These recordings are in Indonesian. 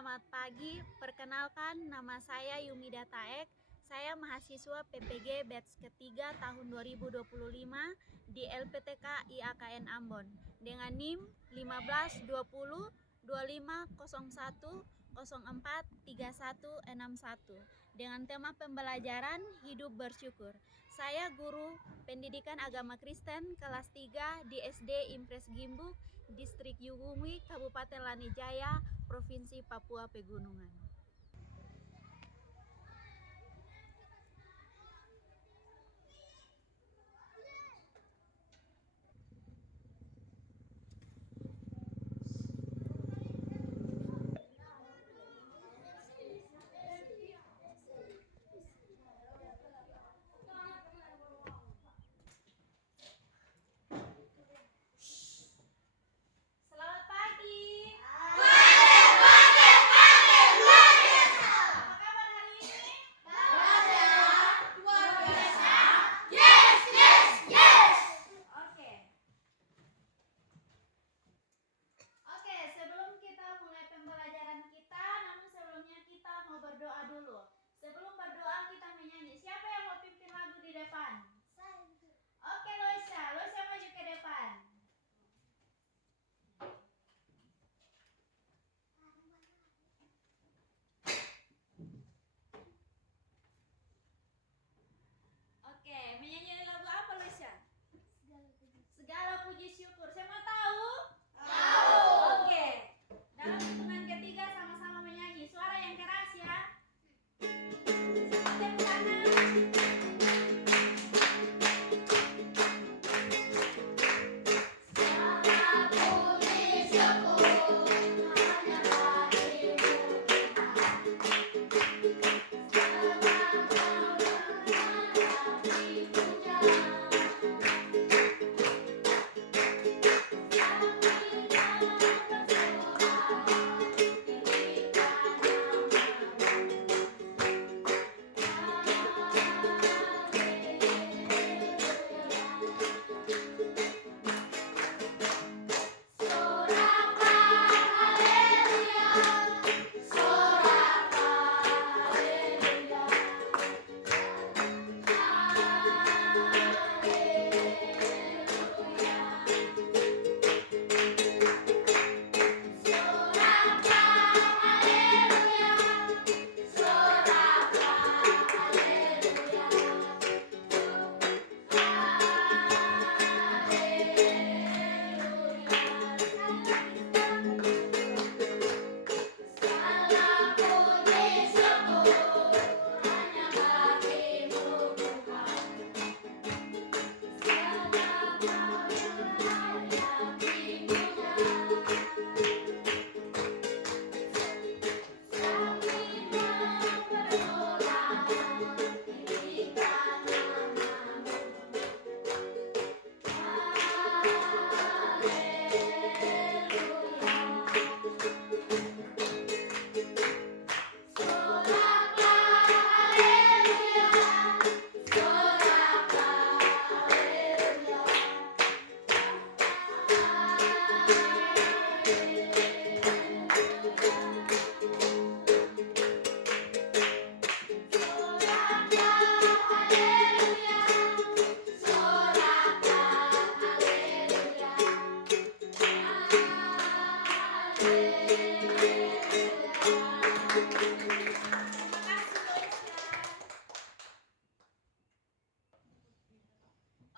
selamat pagi. Perkenalkan, nama saya Yumida Taek. Saya mahasiswa PPG batch ketiga tahun 2025 di LPTK IAKN Ambon dengan NIM 1520 2501 043161 dengan tema pembelajaran hidup bersyukur. Saya guru pendidikan agama Kristen kelas 3 di SD Impres Gimbuk, Distrik Yugumi, Kabupaten Lanijaya, Provinsi Papua Pegunungan. Selamat pagi. Apa kabar hari ini? Oke, sebelum kita mulai pembelajaran kita, namun sebelumnya kita mau berdoa dulu. Sebelum berdoa kita menyanyi. Siapa yang mau pimpin lagu di depan? Oke, Loisa maju ke depan. Oke, menyanyi lagu apa, Loisa? Segala puji syukur. Saya mau tahu? Oke. Dalam hitungan ketiga sama-sama menyanyi. Suara yang keras ya. Satu tepuk tangan.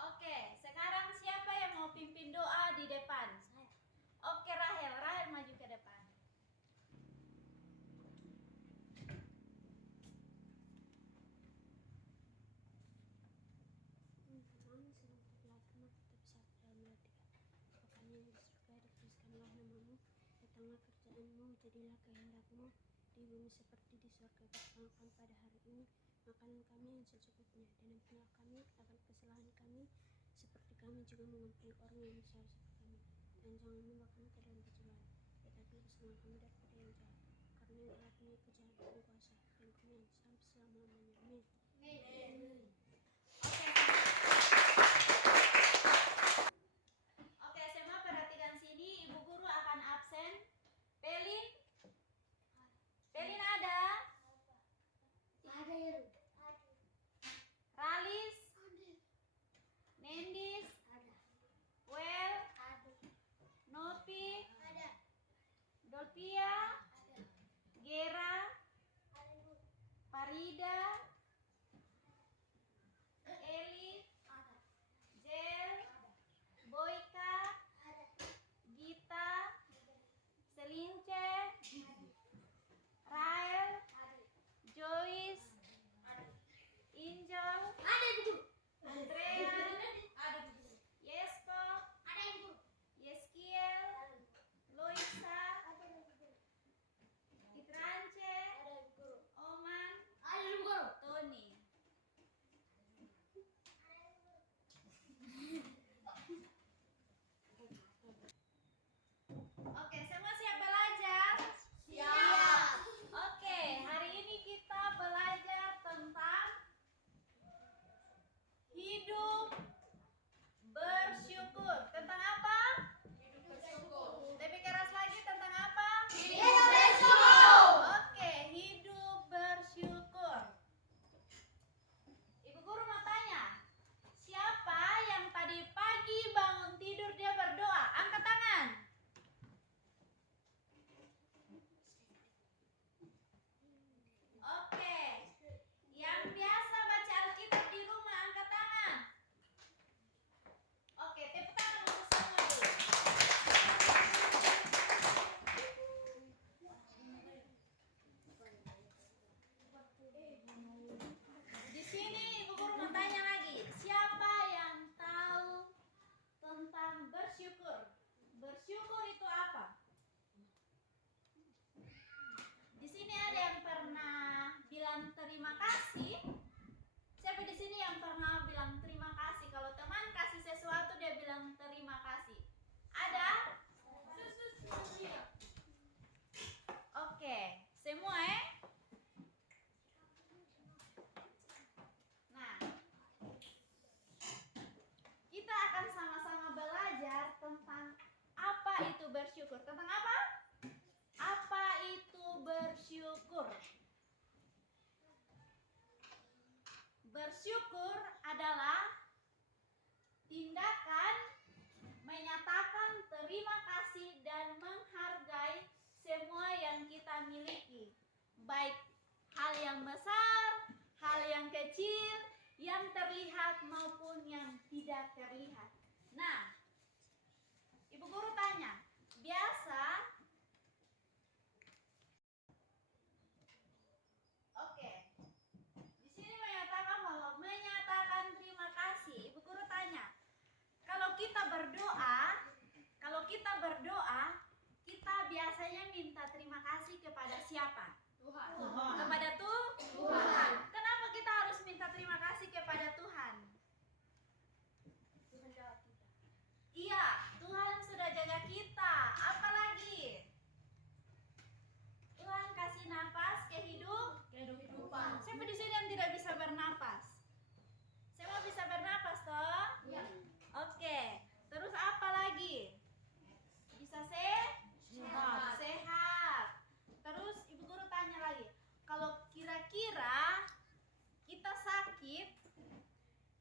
Oke, sekarang siapa yang mau pimpin doa di depan? Oke, Rahel maju ke depan. Datanglah kerjaanmu, jadilah kehendakmu di bumi seperti di surga. Berikanlah pada hari ini makanan kami yang secukupnya, dan ampunilah kami akan kesalahan kami, seperti kami juga mengampuni orang yang bersalah kepada kami. Dan jangan membawa kami ke dalam pencobaan, tetapi lepaskanlah kami daripada yang jahat. Karena yang telah punya kejahatan kuasa dan kemuliaan sampai selama-lamanya. Amin. Oke, semua perhatikan sini. Ibu guru akan absen. Pelin, bersyukur. Tentang apa? Apa itu bersyukur? Bersyukur adalah tindakan menyatakan terima kasih dan menghargai semua yang kita miliki, baik hal yang besar, hal yang kecil, yang terlihat maupun yang tidak terlihat. Nah, Ibu guru tanya, biasa oke. Di sini menyatakan bahwa menyatakan terima kasih. Ibu guru tanya, kalau kita berdoa, kita biasanya minta terima kasih kepada siapa? Tuhan. Kepada Tuhan. Kenapa kita harus minta terima kasih kepada Tuhan? Tuhan jawab kita. Iya, Tuhan sudah jaga kita. Apalagi? Tuhan kasih nafas kehidupan. Siapa di sini yang tidak bisa bernapas? Semua bisa bernapas toh? Iya. Oke. Terus apa lagi? Bisa sehat. Terus Ibu guru tanya lagi, kalau kira-kira kita sakit,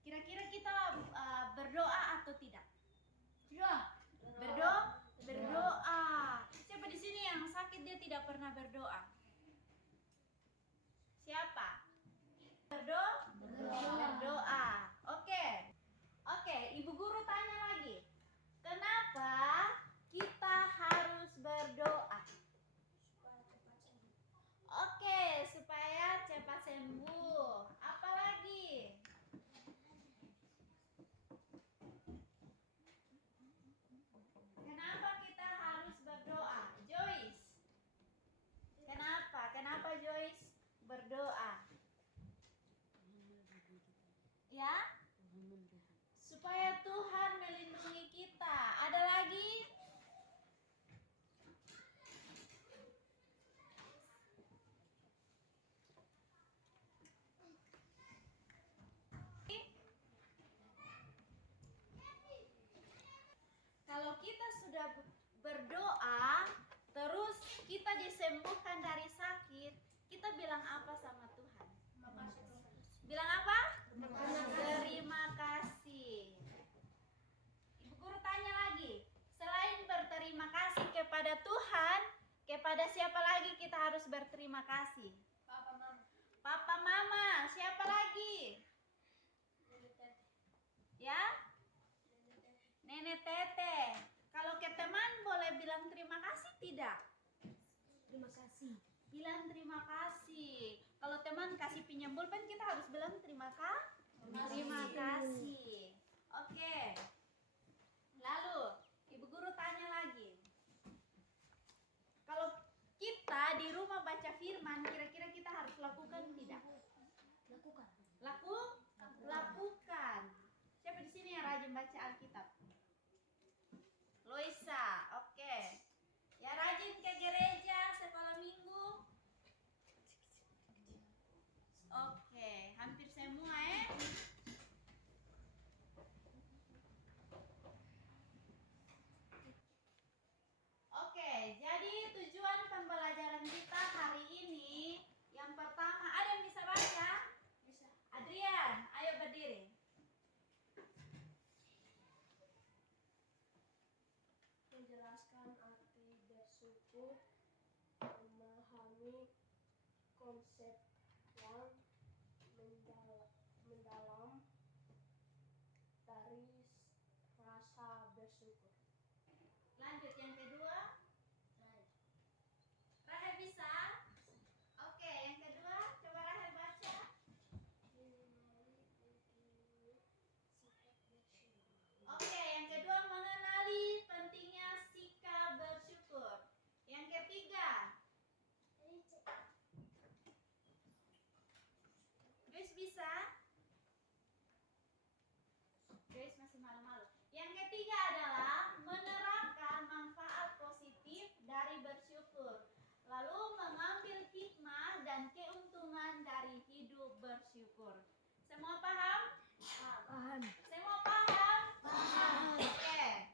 kira-kira kita berdoa atau tidak? Berdoa. Siapa di sini yang sakit dia tidak pernah berdoa? Siapa? Berdoa. Oke, Ibu guru tanya lagi. Kenapa kita harus berdoa? Oke, supaya cepat sembuh. Apalagi? Kenapa kita harus berdoa? Joyce. Kenapa Joyce berdoa? Ya? Supaya Tuhan melindungi kita. Ada lagi? Kalau kita sudah berdoa, terus kita disembuhkan dari sakit, kita bilang apa sama Tuhan? Bilang apa? Terima kasih. Ibu guru tanya lagi, selain berterima kasih kepada Tuhan, kepada siapa lagi kita harus berterima kasih? Papa, Mama, siapa lagi? Ya? Nenek Tete. Kalau ke teman boleh bilang terima kasih tidak? Terima kasih. Bilang terima kasih. Kalau teman kasih pinjam pulpen kita harus bilang terima kasih. Oke. Lalu Ibu guru tanya lagi. Kalau kita di rumah baca firman, kira-kira kita harus lakukan tidak? Lakukan. Siapa di sini yang rajin baca Alkitab? Loisa, oke. Ya rajin ke gereja sekolah minggu. Oke, hampir semua Oke, jadi tujuan pembelajaran kita hari ini yang pertama, ada yang bisa baca? Bisa. Adrian, ayo berdiri. Menjelaskan arti bersyukur, memahami konsep yang mendalam dari rasa bersyukur. Lanjut yang kedua. Rahel bisa? Oke, yang kedua coba Rahel baca. Oke, yang kedua mengenali pentingnya sikap bersyukur. Yang ketiga, Grace bisa? Grace masih malu-malu. Yang ketiga adalah menerapkan manfaat positif dari bersyukur. Lalu mengambil hikmah dan keuntungan dari hidup bersyukur. Semua paham? Paham. Semua paham? Paham. Oke.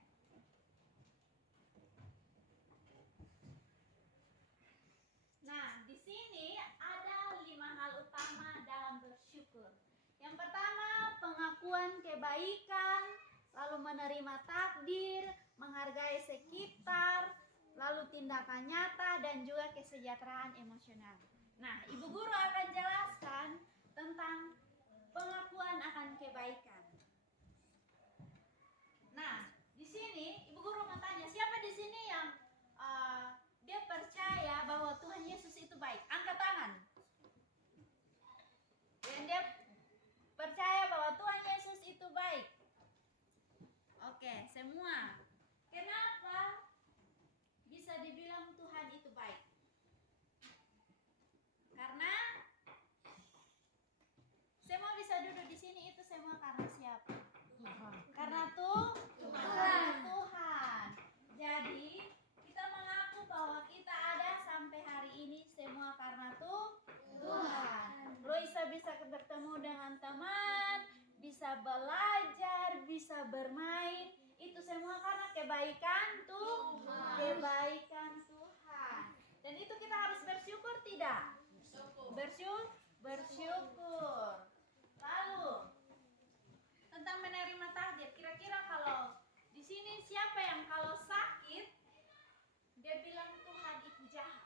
menerima takdir, menghargai sekitar, lalu tindakan nyata dan juga kesejahteraan emosional. Nah, Ibu Guru akan jelaskan tentang pengakuan akan kebaikan. Nah, di sini Ibu Guru mau tanya, siapa di sini yang dia percaya bahwa Tuhan Yesus itu baik? Angkat tangan. Dan dia percaya bahwa Tuhan Yesus itu baik. Oke, semua. Kenapa bisa dibilang Tuhan itu baik? Karena semua bisa duduk di sini itu semua karena siapa? Karena Tuhan. Jadi kita mengaku bahwa kita ada sampai hari ini semua karena Tuhan. Loisa bisa bertemu dengan teman, bisa belajar, bisa bermain, itu semua karena kebaikan kebaikan Tuhan. Dan itu kita harus bersyukur tidak? Bersyukur. Lalu tentang menerima takdir, kira-kira kalau di sini siapa yang kalau sakit dia bilang Tuhan itu jahat?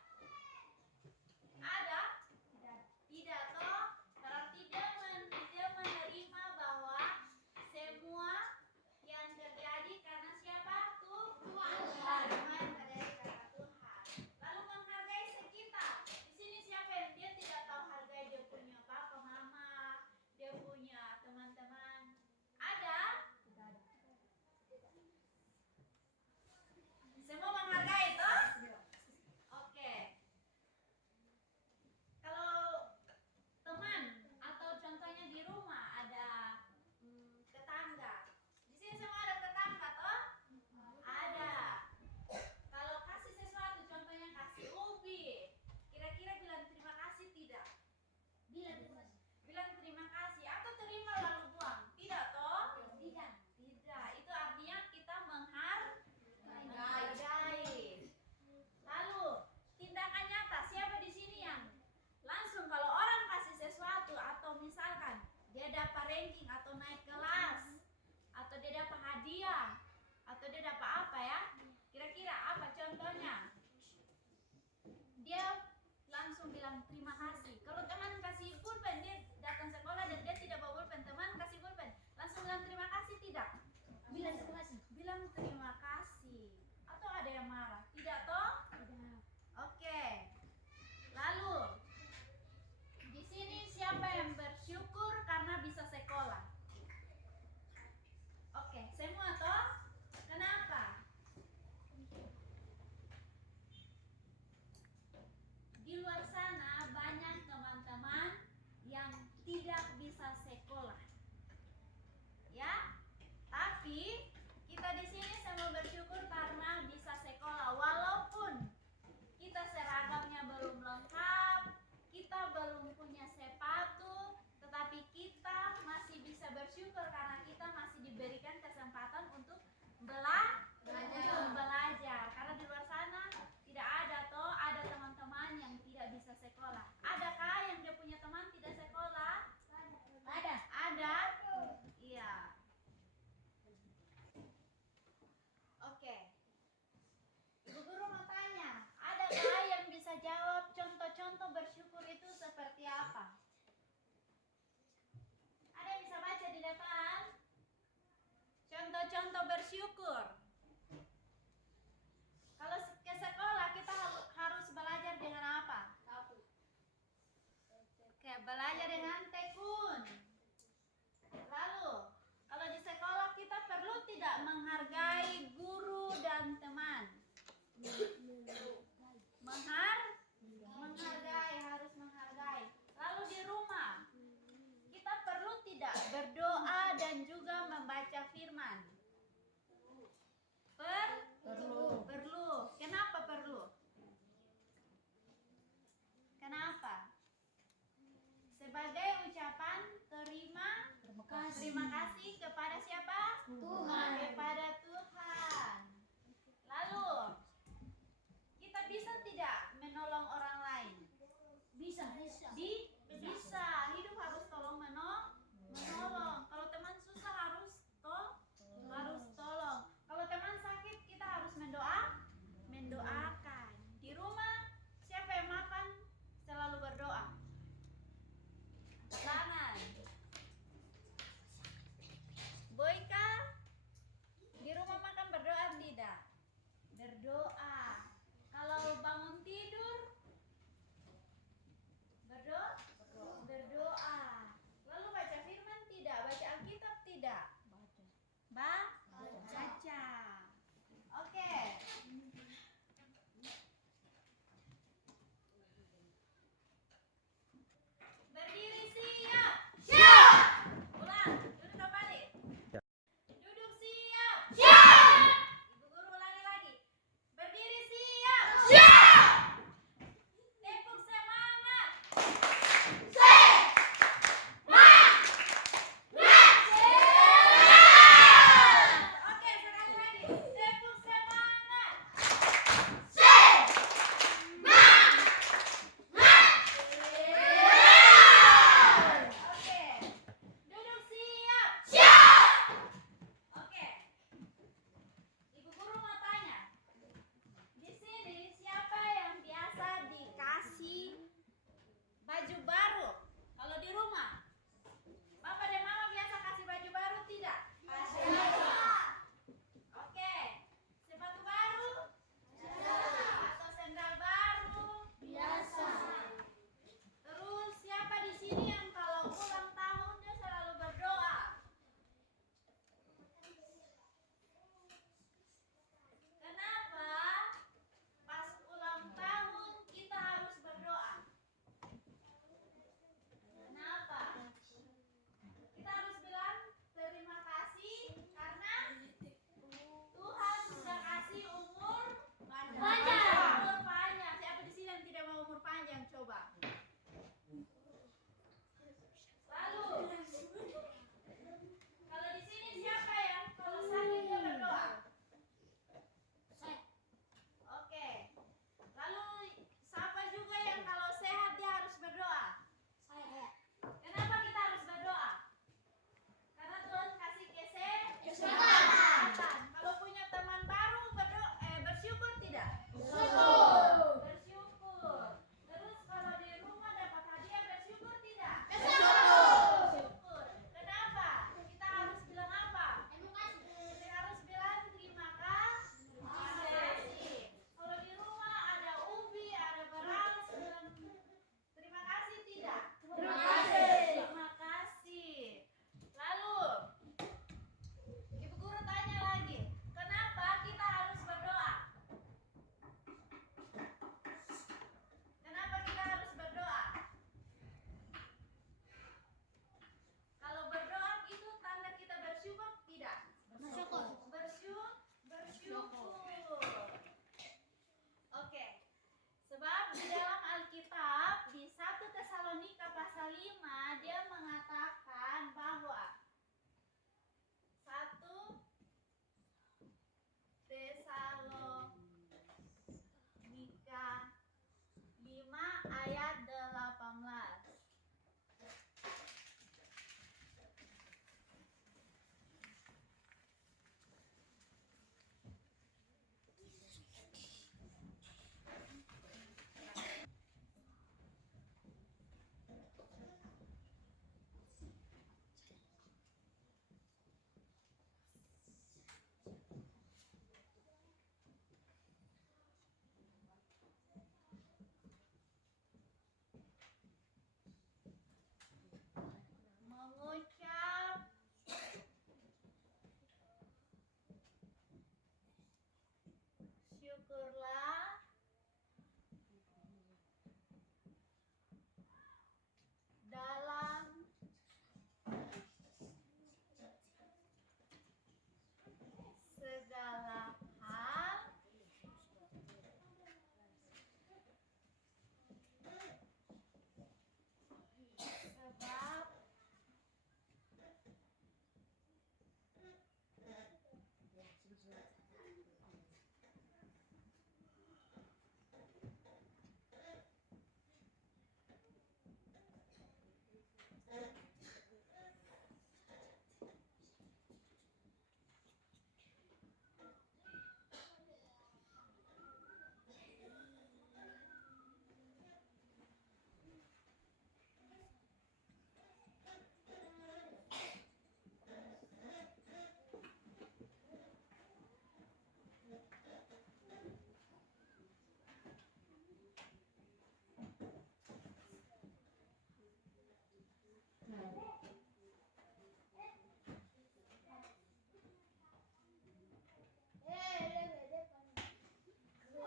Ada? Tidak toh? Berarti dia menerima bahwa semua yang terjadi karena siapa? Tuhan. Semua yang terjadi karena Tuhan. Lalu menghargai sekitar. Di sini siapa yang dia tidak tahu hargai dia punya papa, mama, dia punya teman-teman? Ada? Tidak ada. Semua menghargai toh? Oke. Kalau teman atau contohnya di rumah ada tetangga. Di sini semua ada tetangga toh? Ada. Kalau kasih sesuatu, contohnya kasih ubi, kira-kira bilang terima kasih tidak? Bilang terima kasih atau terima lalu buang? Tidak toh? Tidak. Itu artinya kita menghargai. Lalu tindakan nyata, siapa di sini yang langsung kalau orang kasih sesuatu atau misalkan dia dapat ranking atau naik kelas atau dia dapat hadiah atau dia dapat apa ya, kira-kira apa contohnya? Dia langsung bilang terima kasih. Kalau teman kasih pulpen, dia datang sekolah dan dia tidak bawa pulpen, teman kasih pulpen, langsung bilang terima kasih tidak? Bilang terima kasih. Bilang terima kasih. Atau ada yang marah? Tidak toh? Tidak. Oke. Lalu di sini siapa yang bersyukur karena bisa sekolah? Oke, semua toh? Kenapa? Di luar sana banyak teman-teman yang tidak bisa sekolah. Ya? Tapi kita di sini semua bersyukur karena bisa sekolah, walaupun kita seragamnya belum lengkap, kita belum punya sepatu, tetapi kita masih bisa bersyukur karena kita masih diberikan kesempatan untuk belajar. Karena di luar sana tidak ada toh, ada teman-teman yang tidak bisa sekolah. Adakah yang dia punya teman tidak sekolah? Ada? Iya. Oke. Ibu Guru mau tanya, adakah yang bisa jawab contoh-contoh bersyukur itu seperti apa? Ada yang bisa baca di depan? Contoh-contoh bersyukur. Kalau ke sekolah kita harus belajar dengan apa? Oke, belajar dengan tekun. Lalu, kalau di sekolah kita perlu tidak menghargai guru dan teman? Menghargai, harus menghargai. Lalu di rumah kita perlu tidak berdoa dan juga membaca firman? Perlu. Kenapa perlu? Kenapa? Sebagai ucapan terima kasih kepada siapa? Tuhan. Kepada Tuhan. Lalu Sebab di dalam Alkitab di 1 Tesalonika pasal 5 dia mengatakan bahwa 1 Tesalonika 5 ayat 18. Mengucap syukurlah dalam segala hal, sebab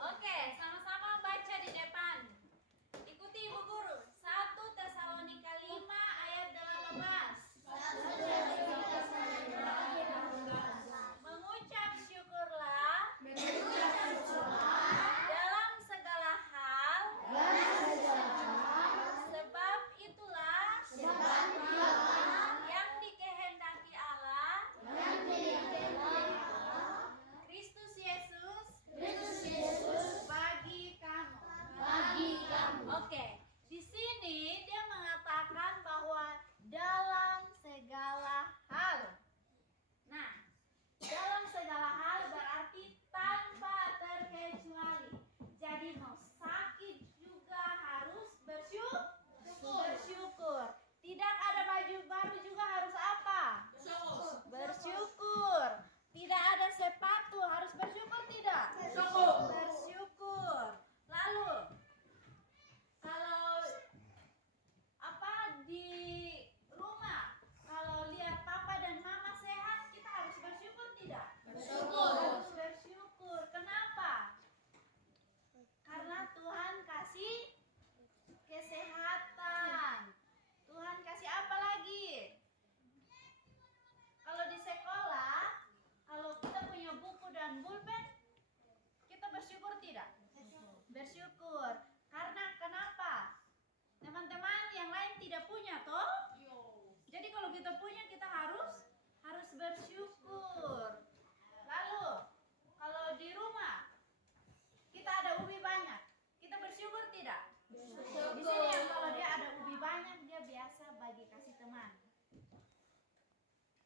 Oke, sama-sama baca di depan. Ikuti Ibu Guru. 1 Tesalonika 5 ayat 18. Mengucap syukurlah dalam segala hal, sebab itulah yang dikehendaki Allah, Kristus Yesus bagi kamu. Oke, di sini dia mengatakan bahwa dalam segala hal. Nah, dalam segala hal berarti tanpa terkecuali. Jadi mau sakit juga harus bersyukur. Tidak ada baju baru juga harus apa? Bersyukur. Tidak ada sepatu harus bersyukur tidak? Bersyukur. Lalu kalau di rumah, kalau lihat papa dan mama sehat, kita harus bersyukur tidak? Harus bersyukur. Kenapa? Karena Tuhan kasih kesehatan. Tuhan kasih apa lagi? Kalau di sekolah, kalau kita punya buku dan pulpen, kita bersyukur tidak? Bersyukur. Karena kenapa? Teman-teman yang lain tidak punya toh? Jadi kalau kita punya, kita harus bersyukur. Lalu kalau di rumah kita ada ubi banyak, kita bersyukur tidak? Di sini yang kalau dia ada ubi banyak, dia biasa bagi kasih teman.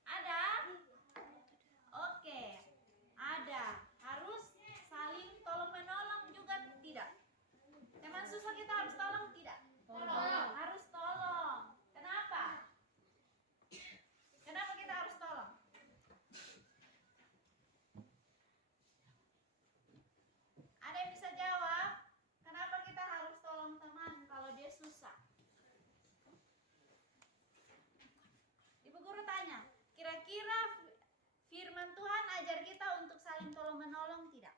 Ada? Oke, ada. Harus saling tolong menolong juga tidak? Teman susah kita harus tolong tidak? Harus tolong. Kenapa? Kenapa kita harus tolong? Ada yang bisa jawab? Kenapa kita harus tolong teman kalau dia susah? Ibu Guru tanya, kira-kira firman Tuhan ajar kita untuk saling tolong menolong tidak?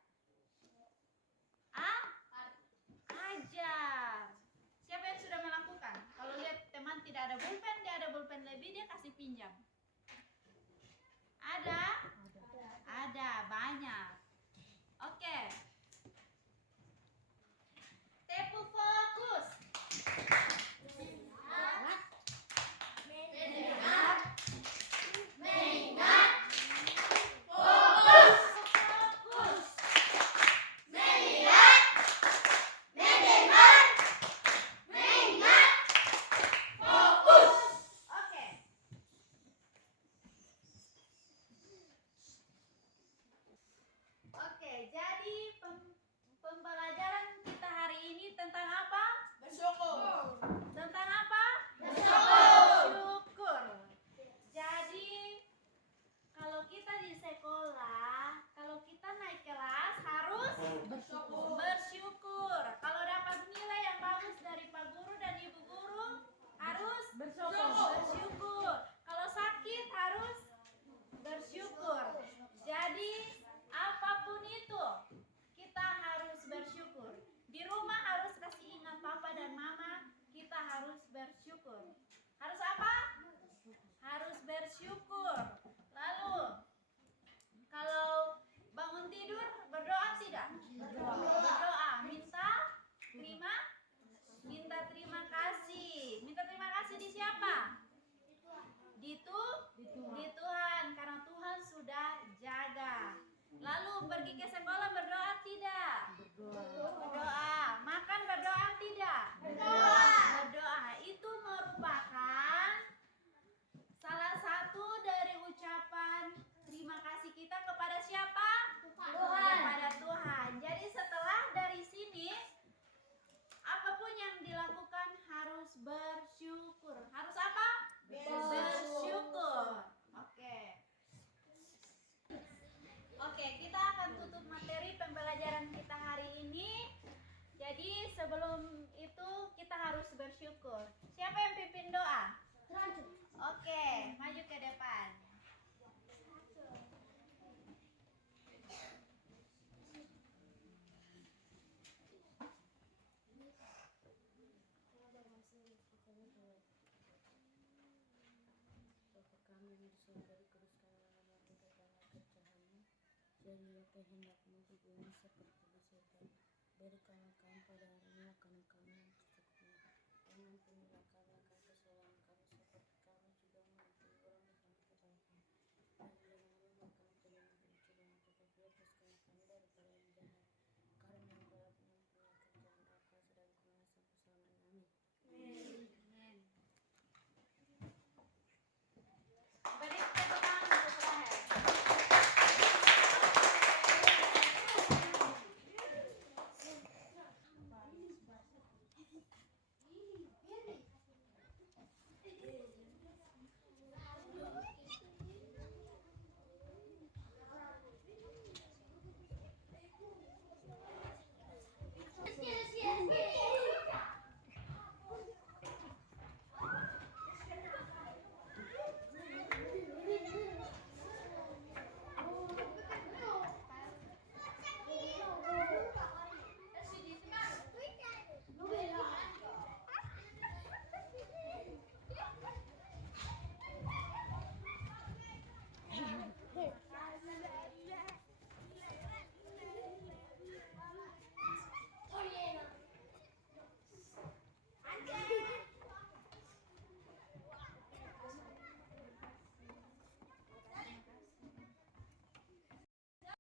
Ajar. Siapa yang sudah melakukan? Kalau lihat teman tidak ada pulpen, dia ada pulpen lebih, dia kasih pinjam. Ada? Ada, banyak. Oke. Tepuk Jadi pembelajaran kita hari ini tentang apa? Bersyukur. Tentang apa? Bersyukur. Jadi kalau kita di sekolah, kalau kita naik kelas harus bersyukur. Kalau dapat nilai yang bagus dari Pak Guru dan Ibu Guru harus bersyukur. Kalau sakit harus bersyukur. Jadi apapun itu kita harus bersyukur. Di rumah harus kasih ingat papa dan mama, kita harus bersyukur. Harus apa? Harus bersyukur. Lalu kalau bangun tidur berdoa tidak? Berdoa. Minta terima kasih. Minta terima kasih di siapa? Di Tuhan, karena Tuhan sudah jaga. Lalu pergi ke sekolah berdoa tidak? Berdoa. Makan berdoa tidak? Berdoa. Itu merupakan salah satu dari ucapan terima kasih kita kepada siapa? Kepada Tuhan. Jadi setelah dari sini, apapun yang dilakukan harus bersyukur. Harus apa? Bersyukur. Oke, kita akan tutup materi pembelajaran kita hari ini. Jadi sebelum itu kita harus bersyukur. Siapa yang pimpin doa? Oke, maju ke depan. Bapa kami yang di surga, dikuduskanlah namamu, datanglah kerjaanmu, jadilah kehendakmu di bumi seperti di surga. Berikanlah kami pada hari ini makanan kami yang secukupnya, dan ampunilah